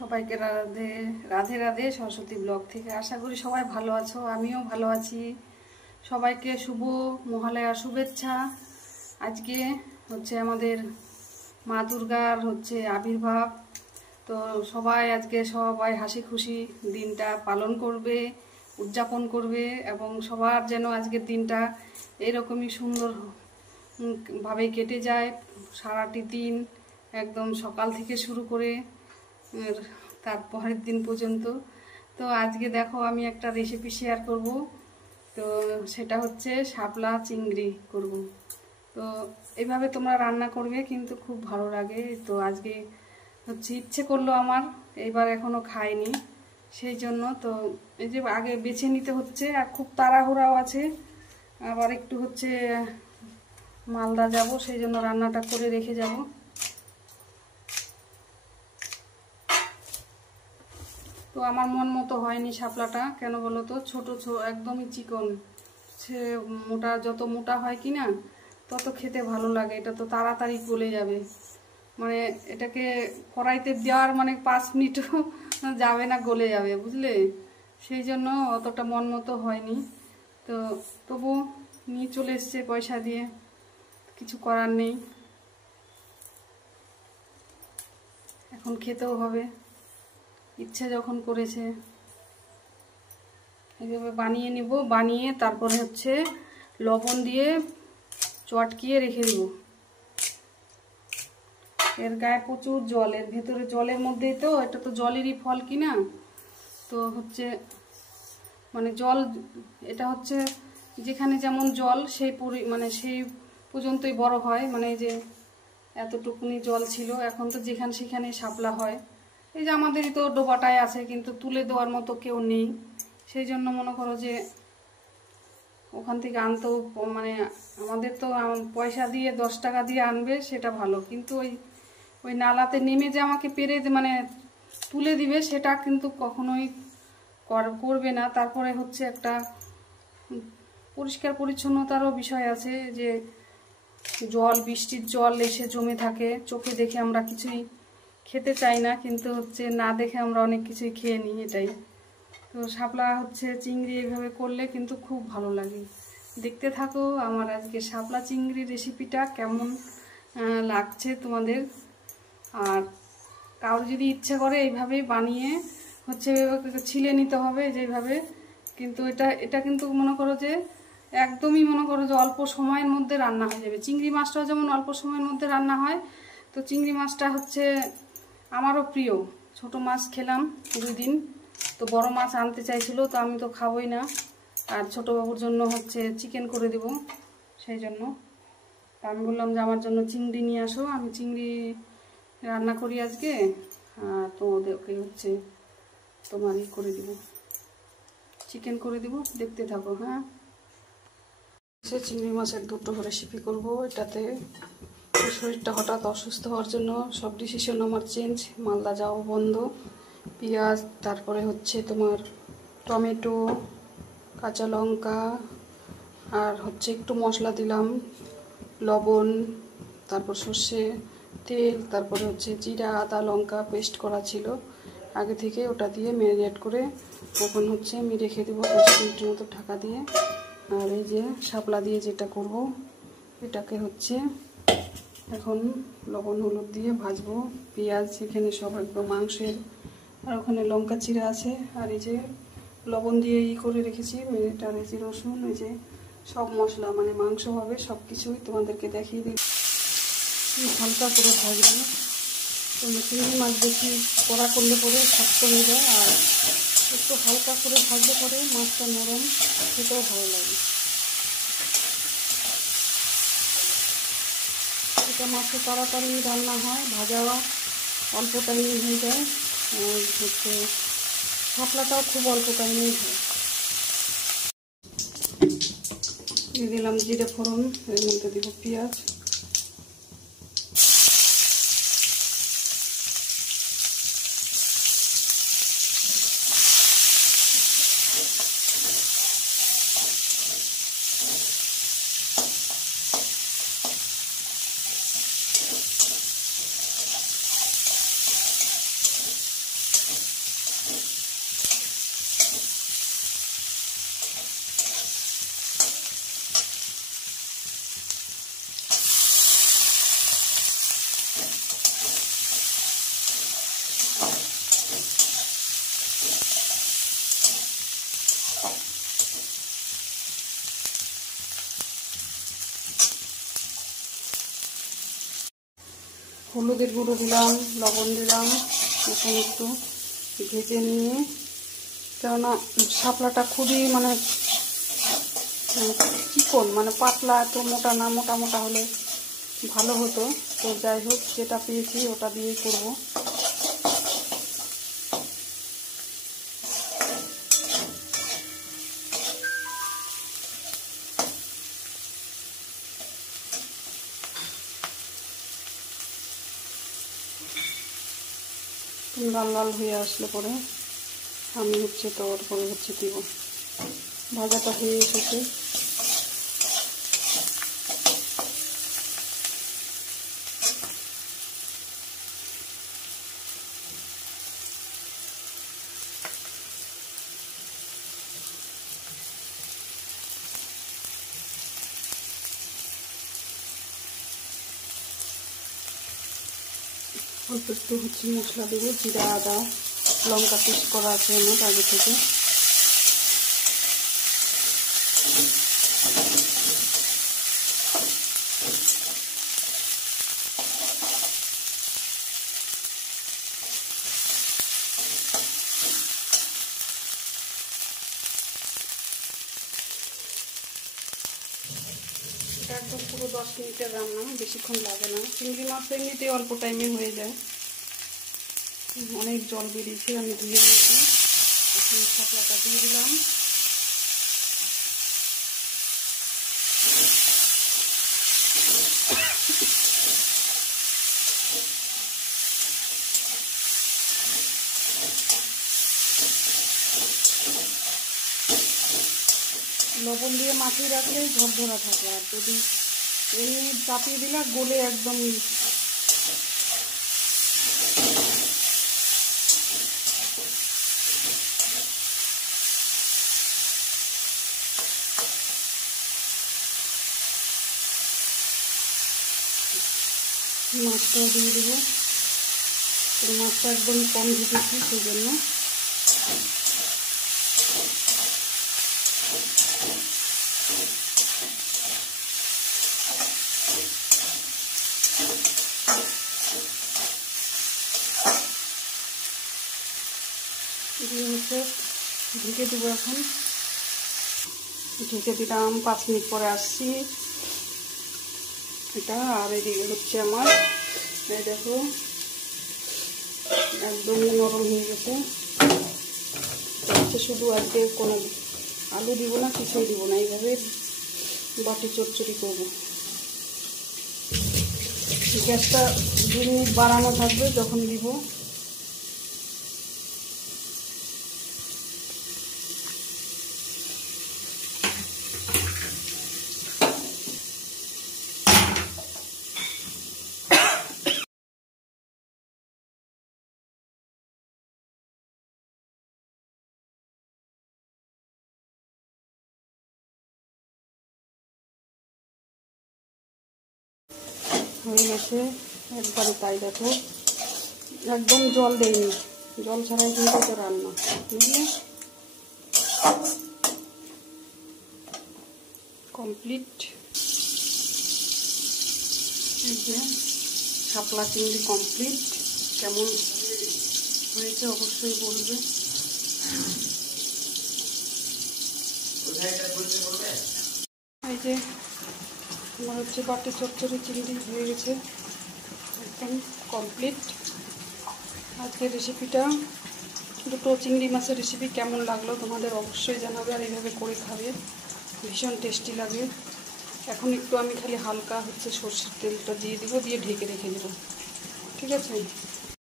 সবাইকে রাধে রাধে রাধে সরস্বতী ব্লগ থেকে। আশা করি সবাই ভালো আছো, আমিও ভালো আছি। সবাইকে শুভ মহালয়ার শুভেচ্ছা। আজকে হচ্ছে আমাদের মা দুর্গার হচ্ছে আবির্ভাব, তো সবাই হাসি খুশি দিনটা পালন করবে, উদযাপন করবে এবং সবার যেন আজকের দিনটা এরকমই সুন্দর ভাবে কেটে যায়। সারাটি দিন একদম সকাল থেকে শুরু করে তারপরের দিন পর্যন্ত। তো আজকে দেখো আমি একটা রেসিপি শেয়ার করব, তো সেটা হচ্ছে শাপলা চিংড়ি করব। তো এইভাবে তোমরা রান্না করবে, কিন্তু খুব ভালো লাগে। তো আজকে হচ্ছে ইচ্ছে করলো আমার, এইবার এখনও খাইনি, সেই জন্য তো এই যে আগে বেছে নিতে হচ্ছে। আর খুব তাড়াহুড়াও আছে, আবার একটু হচ্ছে মালদা যাব, সেই জন্য রান্নাটা করে রেখে যাব। তো আমার মন মতো হয়নি শাপলাটা, কেন বলো তো, ছোট একদমই চিকন। সে মোটা, যত মোটা হয় কি না তত খেতে ভালো লাগে। এটা তো তাড়াতাড়ি গলে যাবে, মানে এটাকে কড়াইতে দেওয়ার মানে 5 মিনিটও যাবে না, গলে যাবে, বুঝলে। সেই জন্য অতটা মন মতো হয়নি। তো তবু নিয়ে চলে এসছে পয়সা দিয়ে, কিছু করার নেই, এখন খেতেও হবে, ইচ্ছে যখন করেছে। এইভাবে বানিয়ে নিব, বানিয়ে তারপরে হচ্ছে লবণ দিয়ে চটকিয়ে রেখে দেব। এর গায়ে প্রচুর জল, এর ভেতরে জলের মধ্যেই তো, এটা তো জলেরই ফল কিনা, তো হচ্ছে মানে জল, এটা হচ্ছে যেখানে যেমন জল সেই মানে সেই পর্যন্তই বড় হয়। মানে এই যে এতটুকুনি জল ছিল, এখন তো যেখানে সেখানে শাপলা হয়। এই যে আমাদেরই তো ডোবাটায় আছে, কিন্তু তুলে দেওয়ার মতো কেউ নেই, সেই জন্য মনে করো যে ওখান থেকে আনতেও মানে আমাদের তো পয়সা দিয়ে 10 টাকা দিয়ে আনবে সেটা ভালো, কিন্তু ওই নালাতে নেমে যে আমাকে পেরে মানে তুলে দিবে সেটা কিন্তু কখনোই করবে না। তারপরে হচ্ছে একটা পরিষ্কার পরিচ্ছন্নতারও বিষয় আছে, যে জল, বৃষ্টির জল এসে জমে থাকে, চোখে দেখে আমরা কিছুই খেতে চাই না, কিন্তু হচ্ছে না দেখে আমরা অনেক কিছুই খেয়ে নিই, এটাই। তো শাপলা হচ্ছে চিংড়ি এইভাবে করলে কিন্তু খুব ভালো লাগে। দেখতে থাকো আমার আজকে শাপলা চিংড়ি রেসিপিটা কেমন লাগছে তোমাদের। আর কারো যদি ইচ্ছে করে এইভাবেই বানিয়ে হচ্ছে ছিলে নিতে হবে যেভাবে, কিন্তু এটা কিন্তু মনে করো যে একদমই মনে করো যে অল্প সময়ের মধ্যে রান্না হয়ে যাবে। চিংড়ি মাছটাও যেমন অল্প সময়ের মধ্যে রান্না হয়, তো চিংড়ি মাছটা হচ্ছে আমারও প্রিয়। ছোট মাছ খেলাম 2 দিন, তো বড় মাছ আনতে চাইছিল, তো আমি তো খাবোই না, আর ছোট বাবুর জন্য হচ্ছে চিকেন করে দেব, সেই জন্য আমি বললাম যে আমার জন্য চিংড়ি নিয়ে আসো, আমি চিংড়ি রান্না করি আজকে, তো ওদেরকে হচ্ছে তোমারই করে দিব, চিকেন করে দিব, দেখতে থাকো। হ্যাঁ, সে চিংড়ি মাছের 2টো রেসিপি করব। এটাতে শরীরটা হঠাৎ অসুস্থ হওয়ার জন্য সব ডিসিশন আমার চেঞ্জ, মালদা যাওয়া বন্ধ। পেঁয়াজ, তারপরে হচ্ছে তোমার টমেটো, কাঁচা লঙ্কা, আর হচ্ছে একটু মশলা দিলাম, লবণ, তারপর সর্ষে তেল, তারপরে হচ্ছে জিরা আদা লঙ্কা পেস্ট করা ছিল আগে থেকে, ওটা দিয়ে ম্যারিনেট করে এখন হচ্ছে আমি রেখে দেবো 10 মিনিটের মতো ঢাকা দিয়ে। আর এই যে শাপলা দিয়ে যেটা করব, এটাকে হচ্ছে এখন লবণ হলুদ দিয়ে ভাজবো। পেঁয়াজ এখানে সব একদম মাংসের, আর ওখানে লঙ্কা চিরা আছে, আর এই যে লবণ দিয়ে করে রেখেছি ম্যারিনেট, আর এই যে রসুন, এই যে সব মশলা, মানে মাংস হবে সব কিছুই তোমাদেরকে দেখিয়ে দিই। হালকা করে ভাজবো, চিংড়ি মাছ বেশি কড়া করলে পরে শক্ত হয়ে যায়, আর একটু হালকা করে ভাজলে পরে মাছটা নরম, খেতেও ভালো লাগে। এটা মাছটা তাড়াতাড়ি রান্না হয়, ভাজাও অল্প টাইমে হয়ে যায়, হচ্ছে শাপলাটাও খুব অল্প টাইমেই হয়। দিয়ে দিলাম জিরে ফোড়ন, এর মধ্যে দিব পেঁয়াজ, হলুদের গুঁড়ো দিলাম, লবণ দিলাম, এখন একটু ভেজে নিয়ে, কেননা শাপলাটা খুবই মানে চিকন, মানে পাতলা, এত মোটা না, মোটা মোটা হলে ভালো হতো। তো যাই হোক, যেটা পেয়েছি ওটা দিয়েই করব। লাল লাল হয়ে আসলে পরে আমি তো ওর পরে দিব। ভাজাটা হয়ে এসেছে। অল্প একটু মশলা দেবো, জিরা, আদা, লঙ্কা পেস্ট করা আছে আমার আগে থেকে। এটা একদম পুরো 10 মিনিটের রান্না, বেশিক্ষণ লাগে না। চিংড়ি মাছ এমনিতে অল্প টাইমে হয়ে যায়। অনেক জল বেরিয়েছে, আমি ধুয়ে নিয়েছি। এখন শাপলাটা দিয়ে দিলাম। লবণ দিয়ে মাখিয়ে রাখলে ঝরঝরা থাকে, আর যদি এমনি চাপিয়ে দিলে গলে একদম মাছটাও দিয়ে দেবো। মাছটা একদম কম ভেজেছি, সেই জন্য ঢেকে দেবো। এখন ঢেকে দিলাম, 5 মিনিট পরে আসছি। এটা আর এদিকে আমার, এই দেখো একদমই নরম হয়ে গেছে। শুধু আজকে কোনো আলু দিব না, কিছুই দিব না, এইভাবে বাটি চচ্চড়ি করবো। গ্যাসটা 2 মিনিট বাড়ানো থাকবে যখন দিব। হয়ে গেছে একবারে, তাই দেখো একদম জল দেয়নি, জল ছাড়াই কিন্তু এটা রান্না, বুঝলে? কমপ্লিট। এই যে শাপলা চিংড়ি কমপ্লিট। কেমন হয়েছে অবশ্যই বলবে। এই যে আমার বাটি চচ্চড়ি চিংড়ি হয়ে গেছে, একদম কমপ্লিট। আজকের রেসিপিটা, দুটো চিংড়ি মাছের রেসিপি কেমন লাগলো তোমাদের অবশ্যই জানাবে, আর এইভাবে করে খাবে, ভীষণ টেস্টি লাগে। এখন একটু আমি খালি হালকা সর্ষের তেলটা দিয়ে দিব, দিয়ে ঢেকে রেখে দেবো। ঠিক আছে।